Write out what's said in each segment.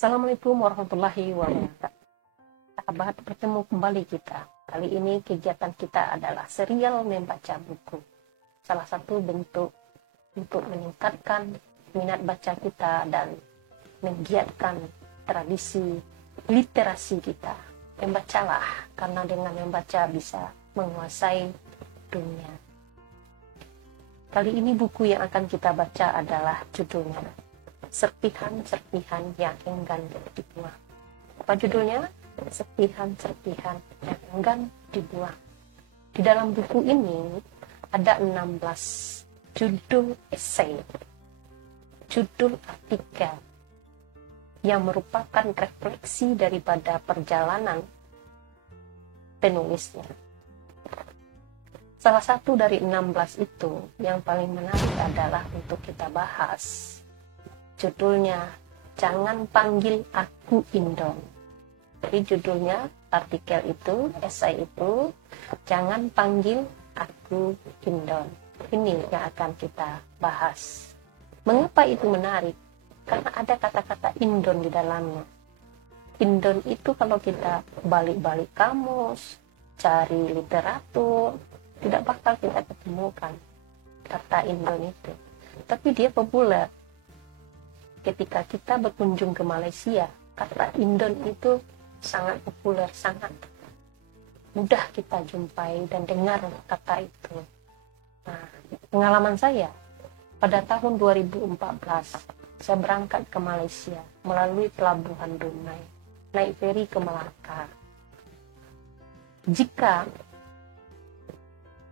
Assalamualaikum warahmatullahi wabarakatuh. Sahabat, bertemu kembali kita. Kali ini kegiatan kita adalah serial membaca buku. Salah satu bentuk untuk meningkatkan minat baca kita dan menggiatkan tradisi literasi kita. Membacalah, karena dengan membaca bisa menguasai dunia. Kali ini buku yang akan kita baca adalah judulnya Serpihan-serpihan yang enggan dibuang. Apa judulnya? Serpihan-serpihan yang enggan dibuang. Di dalam buku ini ada 16 judul esai, judul artikel yang merupakan refleksi daripada perjalanan penulisnya. Salah satu dari 16 itu yang paling menarik adalah untuk kita bahas. Judulnya, Jangan Panggil Aku Indon. Jadi judulnya, artikel itu, esai itu, Jangan Panggil Aku Indon. Ini yang akan kita bahas. Mengapa itu menarik? Karena ada kata-kata Indon di dalamnya. Indon itu kalau kita balik-balik kamus, cari literatur, tidak bakal kita ketemukan kata Indon itu. Tapi dia populer. Ketika kita berkunjung ke Malaysia, kata Indon itu sangat populer, sangat mudah kita jumpai dan dengar kata itu. Nah, pengalaman saya, pada tahun 2014, saya berangkat ke Malaysia melalui Pelabuhan Brunei, naik feri ke Melaka. Jika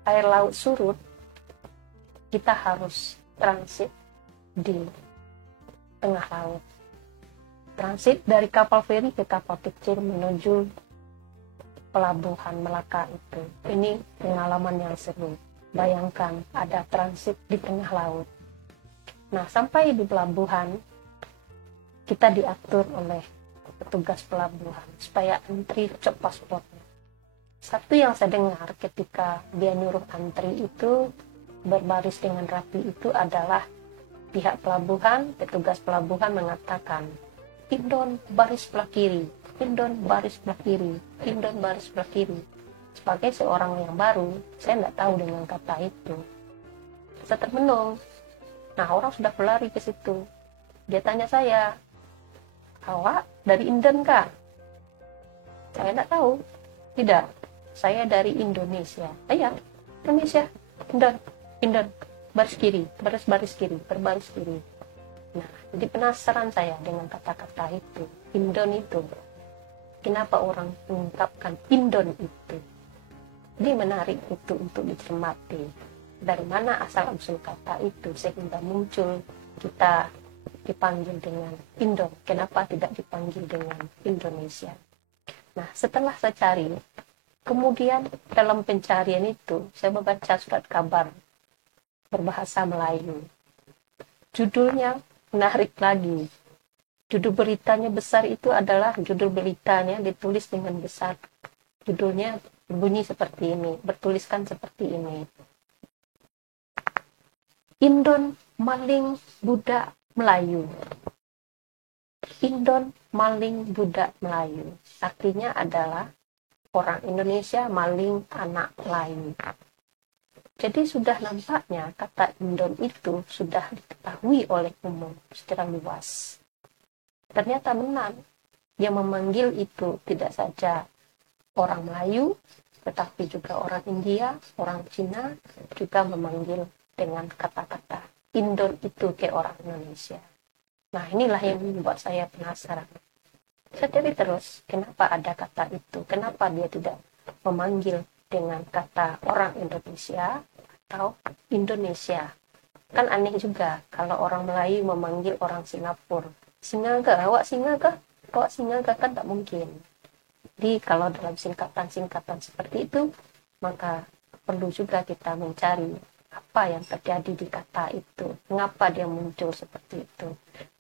air laut surut, kita harus transit di tengah laut. Transit dari kapal feri ke kapal kecil menuju pelabuhan Melaka itu. Ini pengalaman yang seru. Bayangkan ada transit di tengah laut. Nah, sampai di pelabuhan, kita diatur oleh petugas pelabuhan supaya antri cek paspornya. Satu yang saya dengar ketika dia nyuruh antri itu berbaris dengan rapi itu adalah pihak pelabuhan, petugas pelabuhan mengatakan, Indon baris sebelah kiri, Indon baris sebelah kiri, Indon baris sebelah kiri. Sebagai seorang yang baru, saya tidak tahu dengan kata itu. Saya termenung. Nah, orang sudah berlari ke situ. Dia tanya saya, awak dari Indon kah? Saya tidak tahu. Tidak, saya dari Indonesia. Iya, Indonesia, Indon. Baris kiri, baris kiri, berbaris kiri. Nah, jadi penasaran saya dengan kata-kata itu, Indon itu. Kenapa orang mengungkapkan Indon itu? Jadi menarik itu untuk dicermati. Dari mana asal-usul kata itu sehingga muncul kita dipanggil dengan Indon. Kenapa tidak dipanggil dengan Indonesia? Nah, setelah saya cari, kemudian dalam pencarian itu, saya membaca surat kabar berbahasa Melayu. Judulnya menarik lagi. Judul beritanya besar itu adalah judul beritanya ditulis dengan besar. Judulnya berbunyi seperti ini, bertuliskan seperti ini. Indon maling budak Melayu. Indon maling budak Melayu. Artinya adalah orang Indonesia maling anak Melayu. Jadi sudah nampaknya kata Indon itu sudah diketahui oleh umum secara luas. Ternyata benar, yang memanggil itu tidak saja orang Melayu, tetapi juga orang India, orang Cina, juga memanggil dengan kata-kata Indon itu ke orang Indonesia. Nah, inilah yang membuat saya penasaran. Saya cari terus, kenapa ada kata itu? Kenapa dia tidak memanggil dengan kata orang Indonesia atau Indonesia? Kan aneh juga kalau orang Melayu memanggil orang Singapura. Singaga, awak Singaga? Awak Singaga kan tak mungkin. Jadi kalau dalam singkatan-singkatan seperti itu, maka perlu juga kita mencari apa yang terjadi di kata itu. Mengapa dia muncul seperti itu.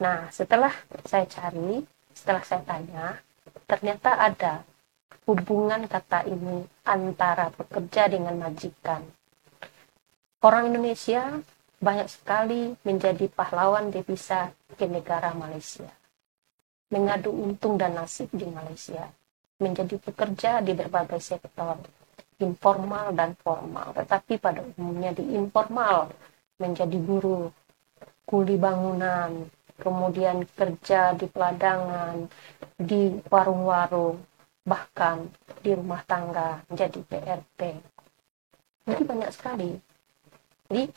Nah, setelah saya cari, setelah saya tanya, ternyata ada hubungan kata ini antara pekerja dengan majikan. Orang Indonesia banyak sekali menjadi pahlawan devisa ke negara Malaysia. mengadu untung dan nasib di Malaysia, menjadi pekerja di berbagai sektor, informal dan formal, tetapi pada umumnya di informal, menjadi buruh, kuli bangunan, kemudian kerja di peladangan, di warung-warung, bahkan di rumah tangga, menjadi PRT. Jadi banyak sekali. Jadi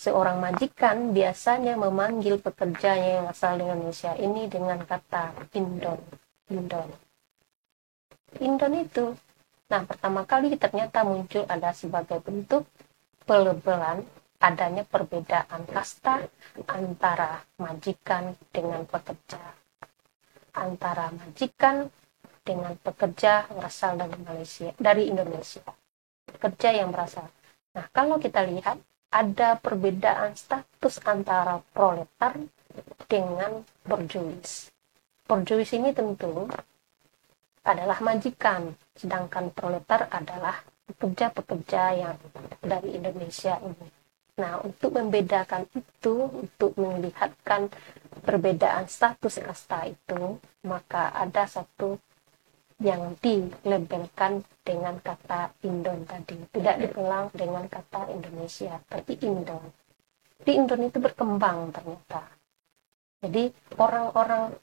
seorang majikan biasanya memanggil pekerjanya yang asal Indonesia ini dengan kata Indon. Indon. Indon itu. Nah, pertama kali ternyata muncul ada sebagai bentuk pelebelan adanya perbedaan kasta antara majikan dengan pekerja. Antara majikan dengan pekerja berasal dari Malaysia, dari Indonesia. Pekerja yang berasal. Nah, kalau kita lihat ada perbedaan status antara proletar dengan borjuis. Borjuis ini tentu adalah majikan, sedangkan proletar adalah pekerja-pekerja yang dari Indonesia ini. Nah, untuk membedakan itu, untuk melihatkan perbedaan status kasta itu, maka ada satu yang dilabelkan dengan kata Indon tadi, tidak diulang dengan kata Indonesia, tapi Indon. Di Indon itu berkembang ternyata. Jadi orang-orang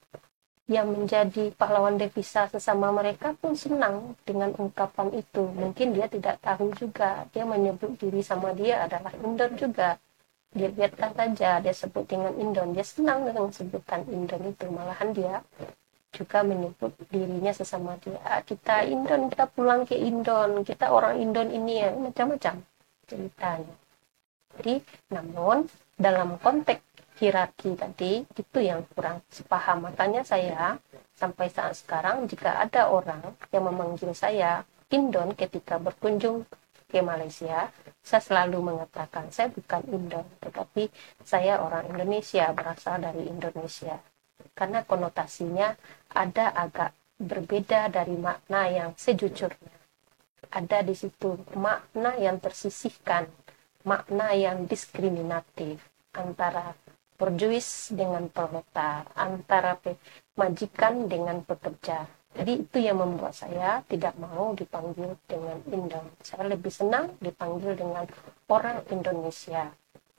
yang menjadi pahlawan devisa sesama mereka pun senang dengan ungkapan itu. Mungkin dia tidak tahu juga, dia menyebut diri sama dia adalah Indon juga. Dia biarkan saja, dia sebut dengan Indon, dia senang dengan sebutan Indon itu. Malahan dia juga menyebut dirinya sesama dia, kita Indon, kita pulang ke Indon, kita orang Indon ini ya, macam-macam ceritanya. Jadi, namun dalam konteks hierarki tadi, itu yang kurang sepaham. Makanya saya sampai saat sekarang, jika ada orang yang memanggil saya Indon ketika berkunjung ke Malaysia, saya selalu mengatakan saya bukan Indon, tetapi saya orang Indonesia, berasal dari Indonesia. Karena konotasinya ada agak berbeda dari makna yang sejujurnya. Ada di situ makna yang tersisihkan, makna yang diskriminatif antara borjuis dengan proletar, antara majikan dengan pekerja. Jadi itu yang membuat saya tidak mau dipanggil dengan Indon. Saya lebih senang dipanggil dengan orang Indonesia.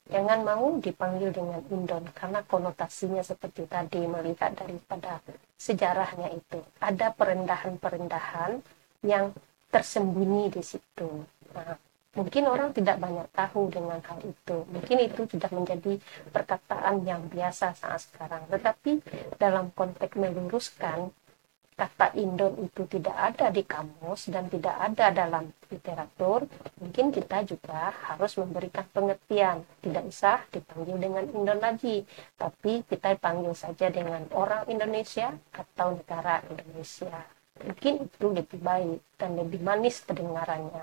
Jangan mau dipanggil dengan Indon, karena konotasinya seperti tadi, melihat daripada sejarahnya itu. Ada perendahan-perendahan yang tersembunyi di situ. Nah, mungkin orang tidak banyak tahu dengan hal itu. Mungkin itu sudah menjadi perkataan yang biasa saat sekarang. Tetapi dalam konteks meluruskan, kata Indon itu tidak ada di kamus dan tidak ada dalam literatur, mungkin kita juga harus memberikan pengertian. Tidak usah dipanggil dengan Indon lagi, tapi kita panggil saja dengan orang Indonesia atau negara Indonesia. Mungkin itu lebih baik dan lebih manis kedengarannya.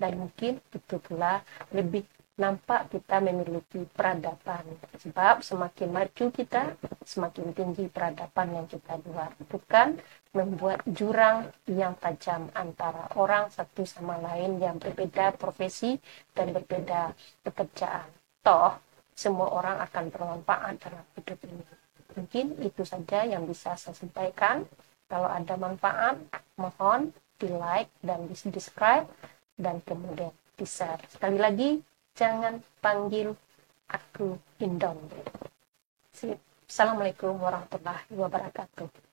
Dan mungkin itu pula lebih nampak kita memiliki peradaban. Sebab semakin maju kita, semakin tinggi peradaban yang kita buat. Bukan membuat jurang yang tajam antara orang satu sama lain yang berbeda profesi dan berbeda pekerjaan. Toh, semua orang akan bermanfaat dalam hidup ini. Mungkin itu saja yang bisa saya sampaikan. Kalau ada manfaat, mohon di-like dan di-subscribe dan kemudian di-share. Sekali lagi, jangan panggil aku Indon. Assalamualaikum warahmatullahi wabarakatuh.